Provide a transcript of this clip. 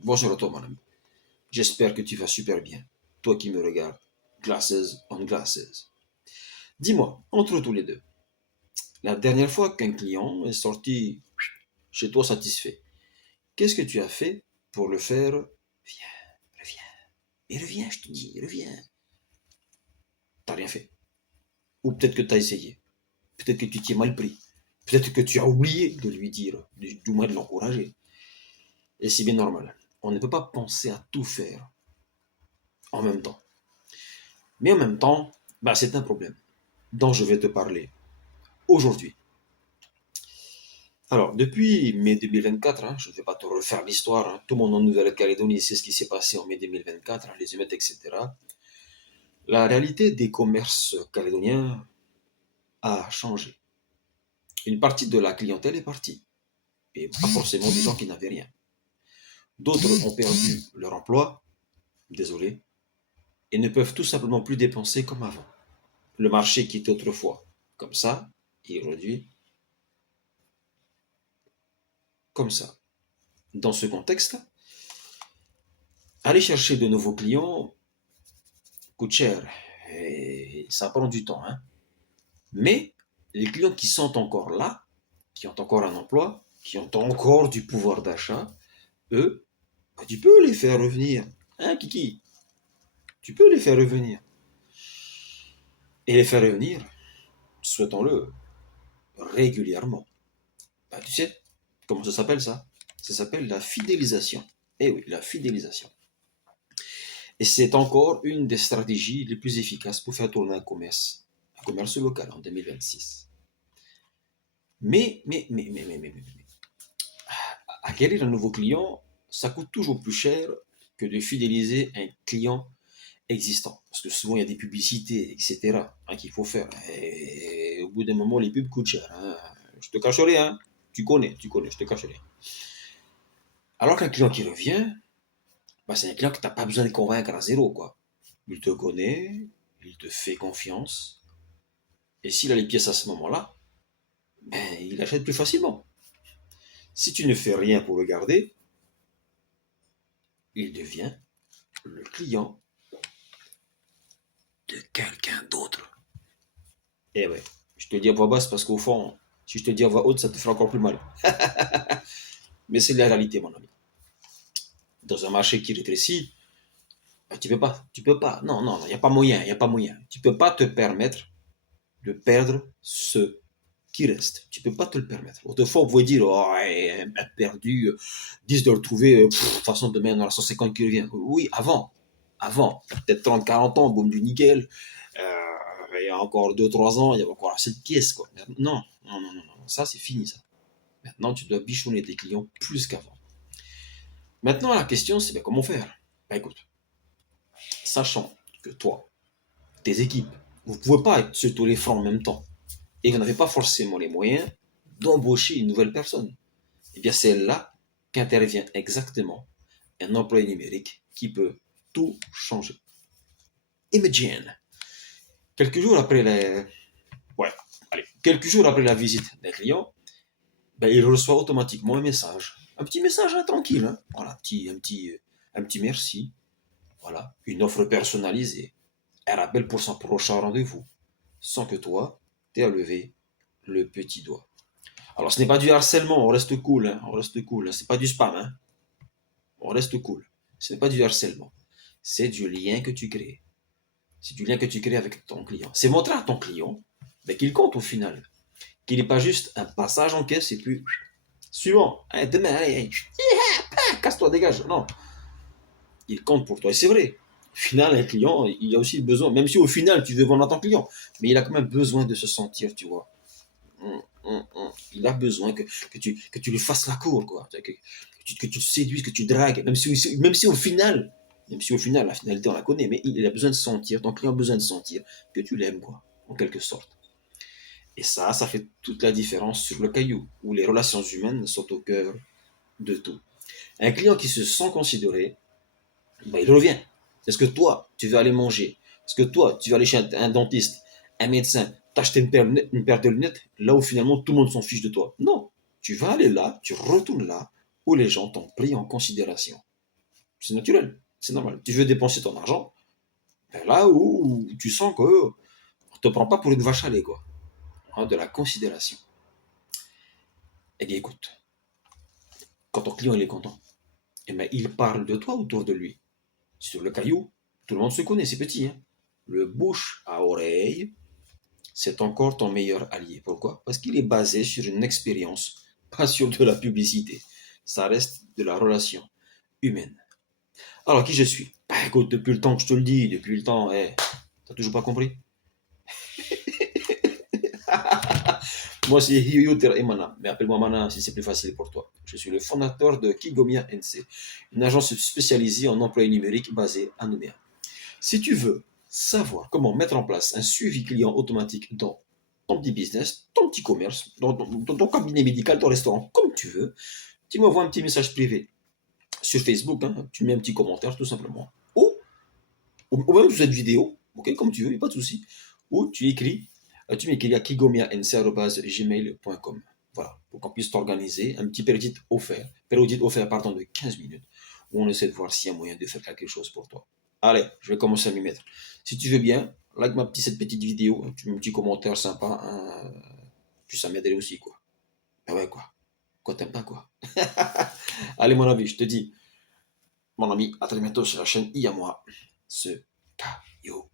Bonjour à toi, mon ami. J'espère que tu vas super bien. Toi qui me regardes, glasses on glasses. Dis-moi, entre tous les deux, la dernière fois qu'un client est sorti chez toi satisfait, qu'est-ce que tu as fait pour le faire? Reviens, reviens, mais reviens, je te dis, reviens. T'as rien fait. Ou peut-être que t'as essayé. Peut-être que tu t'y es mal pris. Peut-être que tu as oublié de lui dire, du moins de l'encourager. Et c'est bien normal. On ne peut pas penser à tout faire en même temps. Mais en même temps, bah, c'est un problème dont je vais te parler aujourd'hui. Alors, depuis mai 2024, je ne vais pas te refaire l'histoire, tout le monde en Nouvelle-Calédonie sait ce qui s'est passé en mai 2024, les émeutes, etc. La réalité des commerces calédoniens a changé. Une partie de la clientèle est partie, et pas forcément des gens qui n'avaient rien. D'autres ont perdu leur emploi, désolé, et ne peuvent tout simplement plus dépenser comme avant. Le marché qui était autrefois comme ça, est aujourd'hui comme ça. Dans ce contexte, aller chercher de nouveaux clients coûte cher et ça prend du temps. Mais les clients qui sont encore là, qui ont encore un emploi, qui ont encore du pouvoir d'achat, eux, bah, tu peux les faire revenir. Hein, Kiki? Tu peux les faire revenir. Et les faire revenir, souhaitons-le, régulièrement. Bah, tu sais comment ça s'appelle ça? Ça s'appelle la fidélisation. Eh oui, la fidélisation. Et c'est encore une des stratégies les plus efficaces pour faire tourner un commerce local en 2026. Mais, acquérir un nouveau client, ça coûte toujours plus cher que de fidéliser un client existant. Parce que souvent, il y a des publicités, etc., qu'il faut faire. Et au bout d'un moment, les pubs coûtent cher. Je te cache rien. Tu connais, je te cache rien. Alors qu'un client qui revient, bah, c'est un client que tu n'as pas besoin de convaincre à zéro, quoi. Il te connaît, il te fait confiance. Et s'il a les pièces à ce moment-là, ben, il achète plus facilement. Si tu ne fais rien pour le garder, il devient le client de quelqu'un d'autre. Eh ouais, je te dis à voix basse parce qu'au fond, si je te dis à voix haute, ça te fera encore plus mal. Mais c'est la réalité, mon ami. Dans un marché qui rétrécit, ben, tu peux pas. Non, non, il n'y a pas moyen, il n'y a pas moyen. Tu peux pas te permettre de perdre ce qui reste. Tu peux pas te le permettre. Autrefois, on pouvait dire, oh, elle a perdu, 10 de le retrouver, de toute façon, demain, on a la 150 qui revient. Oui, avant, peut-être 30, 40 ans, boum du nickel, il y a encore 2, 3 ans, il y avait encore assez de pièces, quoi. Non, non, non, non, non, ça, c'est fini, ça. Maintenant, tu dois bichonner tes clients plus qu'avant. Maintenant, la question, c'est ben, comment faire? Ben, écoute, sachant que toi, tes équipes, vous ne pouvez pas être sur tous les fronts en même temps, et vous n'avez pas forcément les moyens d'embaucher une nouvelle personne, eh bien, c'est là qu'intervient exactement un employé numérique qui peut tout changer. Imagine, quelques jours après la, ouais, allez, quelques jours après la visite d'un client, ben, il reçoit automatiquement un message. Un petit message tranquille, voilà, un petit merci, voilà, une offre personnalisée, un rappel pour son prochain rendez-vous, sans que toi, t'aies à lever le petit doigt. Alors, ce n'est pas du harcèlement, on reste cool, on reste cool, c'est pas du spam, on reste cool. Ce n'est pas du harcèlement, c'est du lien que tu crées. C'est du lien que tu crées avec ton client. C'est montrer à ton client ben, qu'il compte au final, qu'il n'est pas juste un passage en caisse et puis suivant, demain, allez, casse-toi, dégage. Non, il compte pour toi. Et c'est vrai. Au final, un client, il a aussi besoin, même si au final tu veux vendre à ton client, mais il a quand même besoin de se sentir, tu vois. Il a besoin que tu lui fasses la cour, quoi. Que tu le séduises, que tu dragues, même si au final, la finalité on la connaît, mais il a besoin de sentir, ton client a besoin de sentir que tu l'aimes, quoi, en quelque sorte. Et ça fait toute la différence sur le caillou, où les relations humaines sont au cœur de tout. Un client qui se sent considéré, ben, il revient. Est-ce que toi, tu veux aller manger? Est-ce que toi, tu vas aller chez un dentiste, un médecin, t'acheter une paire de lunettes, là où finalement tout le monde s'en fiche de toi? Non. tu vas aller là, tu retournes là où les gens t'ont pris en considération. C'est naturel, c'est normal. Tu veux dépenser ton argent, ben là où tu sens que on te prend pas pour une vache à lait, quoi. Hein, de la considération. Eh bien, écoute, quand ton client il est content, eh ben, il parle de toi autour de lui. Sur le caillou, tout le monde se connaît, c'est petit. Hein. Le bouche à oreille, c'est encore ton meilleur allié. Pourquoi? Parce qu'il est basé sur une expérience, pas sur de la publicité. Ça reste de la relation humaine. Alors, qui je suis? Bah écoute, depuis le temps que je te le dis, depuis le temps, t'as toujours pas compris? Moi, c'est Hiyuter Emana, mais appelle-moi Mana si c'est plus facile pour toi. Je suis le fondateur de Kigomia NC, une agence spécialisée en employés numériques basée à Nouméa. Si tu veux savoir comment mettre en place un suivi client automatique dans ton petit business, ton petit commerce, dans ton cabinet médical, ton restaurant, comme tu veux, tu m'envoies un petit message privé sur Facebook, hein, tu mets un petit commentaire tout simplement, ou même sous cette vidéo, ok, comme tu veux, il n'y a pas de souci, ou tu m'écris à kigomianc.gmail.com. Voilà, pour qu'on puisse t'organiser un petit période offert pardon, de 15 minutes, où on essaie de voir s'il y a moyen de faire quelque chose pour toi. Allez, je vais commencer à m'y mettre. Si tu veux bien, like cette petite vidéo, tu mets un petit commentaire sympa, hein, puis ça m'aiderait aussi, quoi. Ben ouais, quoi. Quoi, t'aimes pas, quoi. Allez, mon ami, je te dis, mon ami, à très bientôt sur la chaîne Iyamoi. Ce caillou.